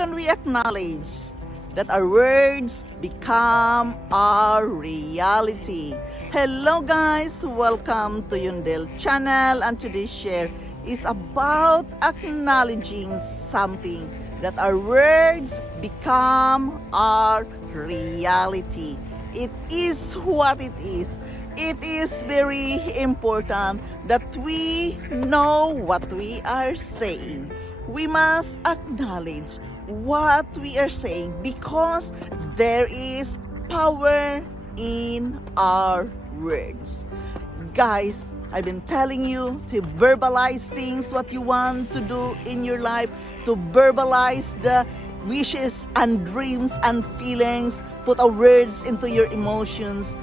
can we acknowledge that our words become our reality? Hello guys, welcome to Yundel channel, and today's share is about acknowledging something, that our words become our reality. It is what it is. It is very important that we know what we are saying. We must acknowledge what we are saying because there is power in our words. Guys, I've been telling you to verbalize things, what you want to do in your life, to verbalize the wishes and dreams and feelings, put our words into your emotions.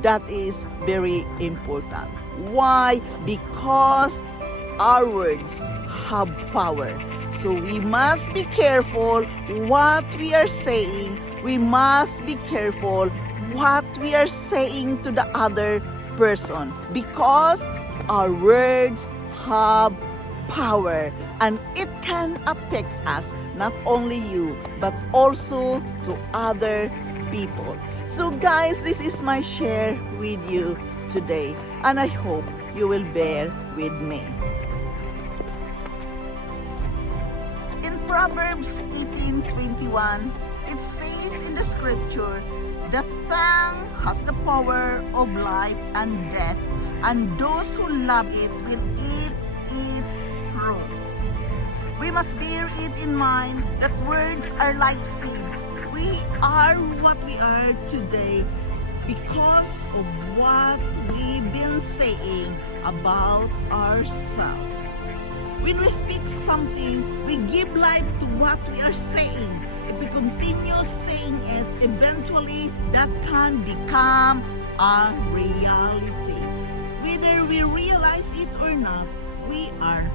That is very important. Why? Because our words have power. So we must be careful what we are saying. We must be careful what we are saying to the other person, because our words have power and it can affect us, not only you but also to other people. So guys, this is my share with you today, and I hope you will bear with me. In Proverbs 18:21, it says in the scripture, "The tongue has the power of life and death, and those who love it will eat its fruit." We must bear it in mind that words are like seeds. We are what we are today because of what we've been saying about ourselves. When we speak something, we give life to what we are saying. If we continue saying it, eventually that can become a reality. Whether we realize it or not, we are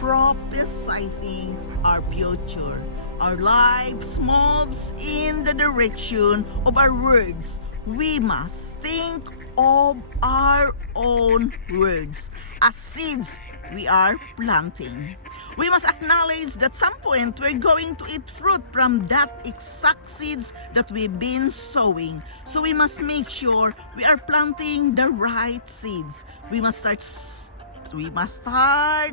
prophesying our future. Our lives moves in the direction of our words. We must think of our own words as seeds we are planting. We must acknowledge that at some point we're going to eat fruit from that exact seeds that we've been sowing. So we must make sure we are planting the right seeds. We must start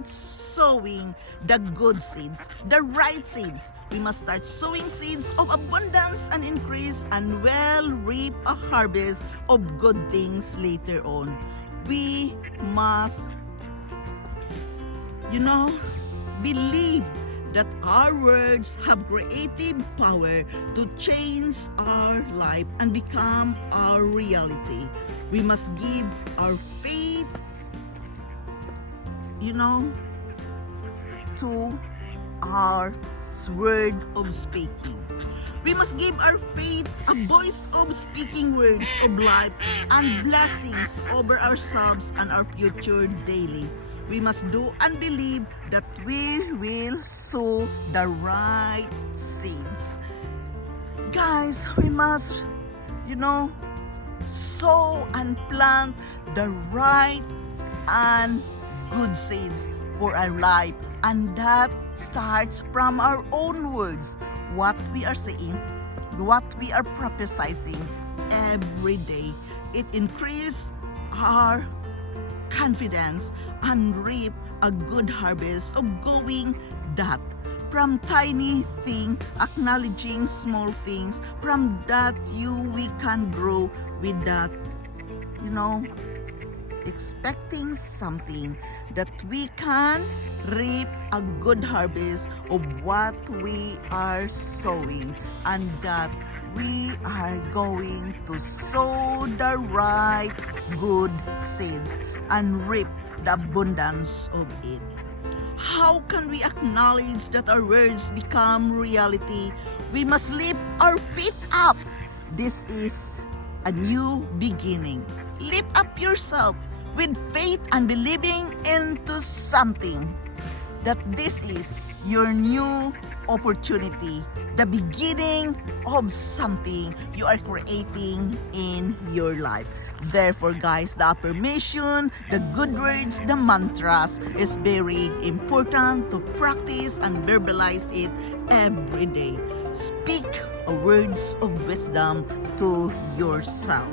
sowing the good seeds, the right seeds. We must start sowing seeds of abundance and increase, and reap a harvest of good things later on. We must, believe that our words have creative power to change our life and become our reality. We must give our faith to our word of speaking. We must give our faith a voice of speaking words of life and blessings over ourselves and our future daily. We must do and believe that we will sow the right seeds. Guys, we must, sow and plant the right and good seeds for our life, and that starts from our own words, what we are saying, what we are prophesying every day. It increases our confidence and reap a good harvest of going that from tiny thing, acknowledging small things, from that we can grow with that, expecting something, that we can reap a good harvest of what we are sowing, and that we are going to sow the right good seeds and reap the abundance of it. How can we acknowledge that our words become reality? We must lift our feet up. This is a new beginning. Lift up yourself with faith and believing into something, that this is your new opportunity, the beginning of something you are creating in your life. Therefore, guys, the affirmation, the good words, the mantras is very important to practice and verbalize it every day. Speak words of wisdom to yourself.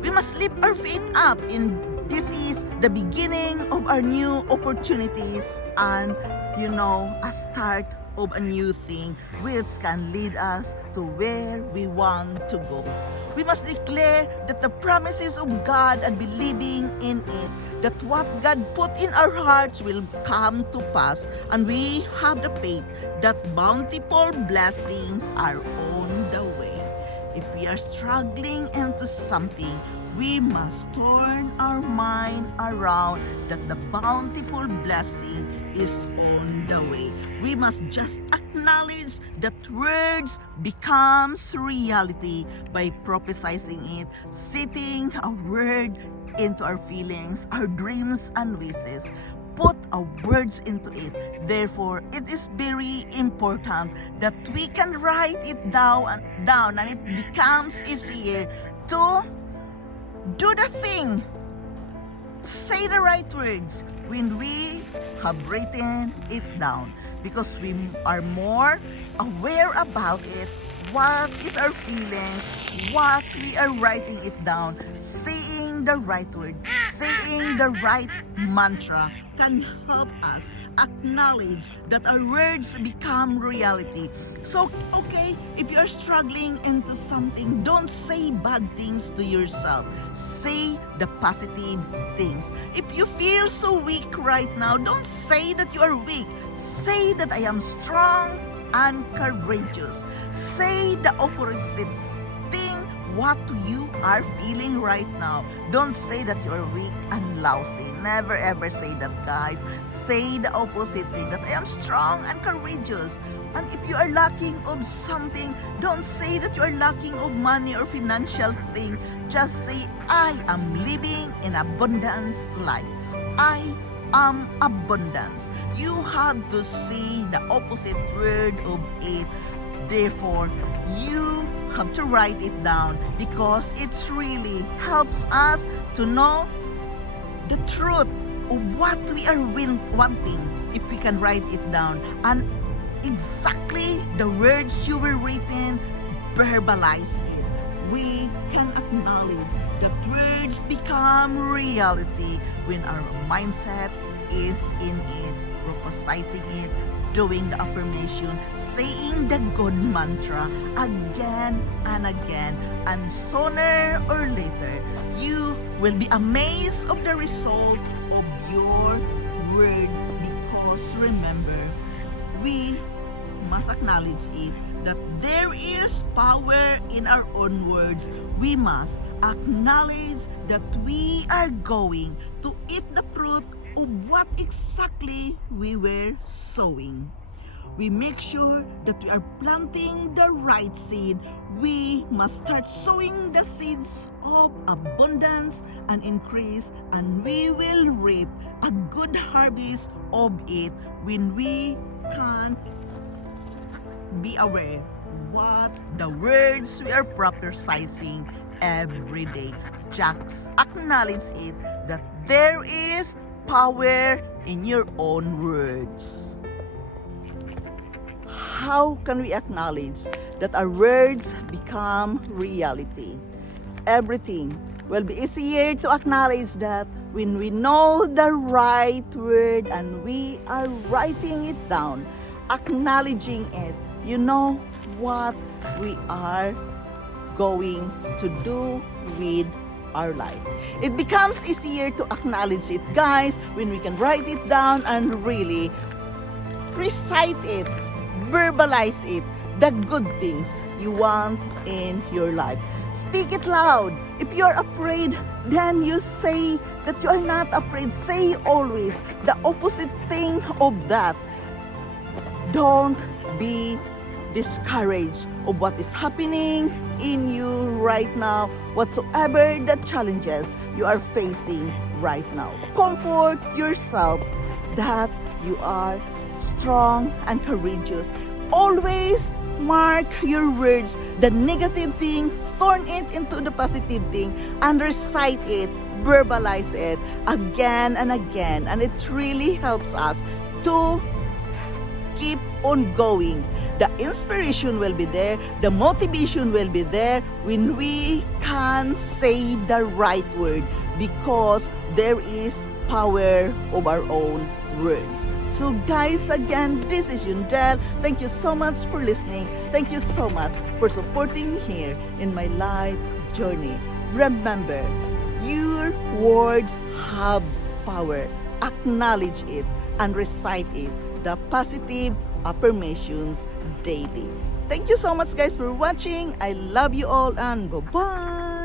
We must lift our faith up in this is the beginning of our new opportunities and a start of a new thing which can lead us to where we want to go. We must declare that the promises of God and believing in it, that what God put in our hearts will come to pass, and we have the faith that bountiful blessings are on the way. If we are struggling into something, we must turn our mind around that the bountiful blessing is on the way. We must just acknowledge that words becomes reality by prophesying it, setting a word into our feelings, our dreams and wishes. Put our words into it. Therefore, it is very important that we can write it down and it becomes easier to do the thing, say the right words when we have written it down, because we are more aware about it, what is our feelings, what we are writing it down. Saying the right word, saying the right mantra can help us acknowledge that our words become reality. So, okay, if you are struggling into something, don't say bad things to yourself. Say the positive things. If you feel so weak right now, don't say that you are weak. Say that I am strong and courageous. Say the opposite thing what you are feeling right now. Don't say that you are weak and lousy. Never ever say that, guys. Say the opposite thing, that I am strong and courageous. And if you are lacking of something, don't say that you are lacking of money or financial thing. Just say, I am living in abundance life. I am abundance. You have to see the opposite word of it. Therefore, you have to write it down, because it really helps us to know the truth of what we are wanting if we can write it down. And exactly the words you were written, verbalize it. We can acknowledge that words become reality when our mindset is in it, prophesizing it, doing the affirmation, saying the good mantra again and again, and sooner or later, you will be amazed of the result of your words. Because remember, we must acknowledge it, that there is power in our own words. We must acknowledge that we are going to eat the fruit of what exactly we were sowing. We make sure that we are planting the right seed. We must start sowing the seeds of abundance and increase, and we will reap a good harvest of it when we can be aware what the words we are prophesying every day. Just acknowledge it, that there is power in your own words. How can we acknowledge that our words become reality? Everything will be easier to acknowledge that when we know the right word and we are writing it down, acknowledging it. You know what we are going to do with our life. It becomes easier to acknowledge it, guys, when we can write it down and really recite it, verbalize it, the good things you want in your life. Speak it loud. If you're afraid, then you say that you are not afraid. Say always the opposite thing of that. Don't be discouraged of what is happening in you right now, whatsoever the challenges you are facing right now. Comfort yourself that you are strong, and courageous. Always mark your words. The negative thing, turn it into the positive thing, and recite it, verbalize it again and again. And it really helps us to keep on going. The inspiration will be there, the motivation will be there when we can say the right word, because there is power of our own words. So guys, again, this is Yundel. Thank you so much for listening. Thank you so much for supporting me here in my life journey. Remember, your words have power. Acknowledge it and recite it, the positive affirmations daily. Thank you so much guys for watching. I love you all and bye-bye.